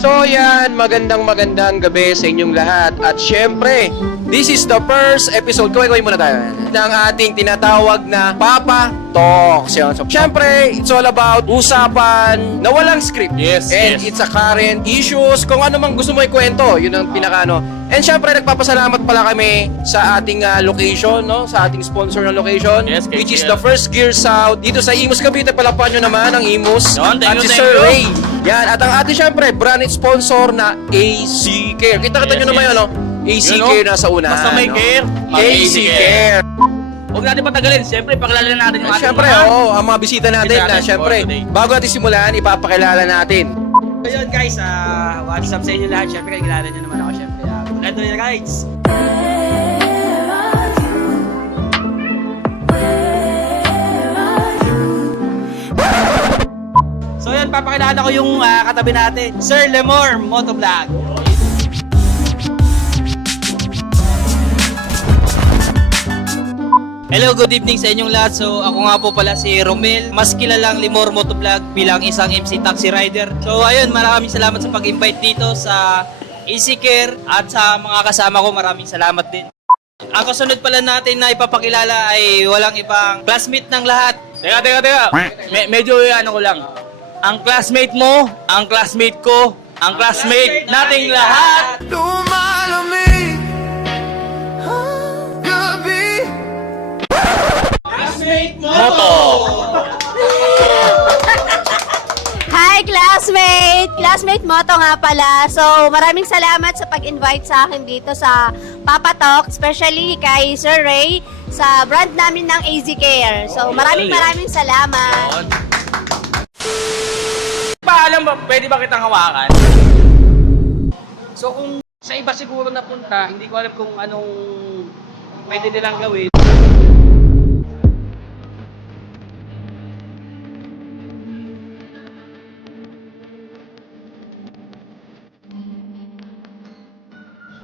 So yan, magandang gabi sa inyong lahat. At syempre, this is the first episode. Kaway muna tayo. Ng ating tinatawag na Papa Talks. Yun. So, syempre, it's all about usapan na walang script. Yes, And yes. it's a current issues. Kung ano mang gusto mo ikwento, yun ang pinakano. And syempre, nagpapasalamat pala kami sa ating location, no? Sa ating sponsor na location. Yes, which is KCL. the First Gear South. Dito sa Imus, Cavite. Palapan nyo naman ang Imus. Yun, thank At you, si thank Sir you. Ray. Yan, at ang ating syempre, branded sponsor na AC Care. Kita-kita Yes, nyo naman yes. yun, no? AC Yun, no? Care nasa unahan. Basta may no? care, AC Care. Huwag natin patagalin. Siyempre, pakilala natin yung ating Siyempre, oo, ang mga bisita natin Bisita na natin syempre, for today. bago natin simulan, ipapakilala natin. So yun guys, what's up sa inyo lahat? Syempre, kilala nyo naman ako syempre. Ito yun guys. So yun, papakilala ko yung katabi natin, Sir Lemor Motovlog. Hello, good evening sa inyong lahat. So, ako nga po pala si Romel, mas kilalang Limor Motovlog bilang isang MC taxi rider. So, ayun, maraming salamat sa pag-invite dito sa Easy Care at sa mga kasama ko, maraming salamat din. Ang kasunod pala natin na ipapakilala ay walang ibang classmate ng lahat. Teka. Medyo ano ko lang. Ang classmate mo, ang classmate ko, ang classmate nating lahat. Moto. Hi, classmate! Classmate Moto nga pala. So, maraming salamat sa pag-invite sa akin dito sa Papa Talk, especially kay Sir Ray sa brand namin ng AZ Care. So, maraming salamat. Paalam ba, pwede ba kitang hawakan? So kung sa iba siguro napunta, hindi ko alam kung anong pwede nilang gawin.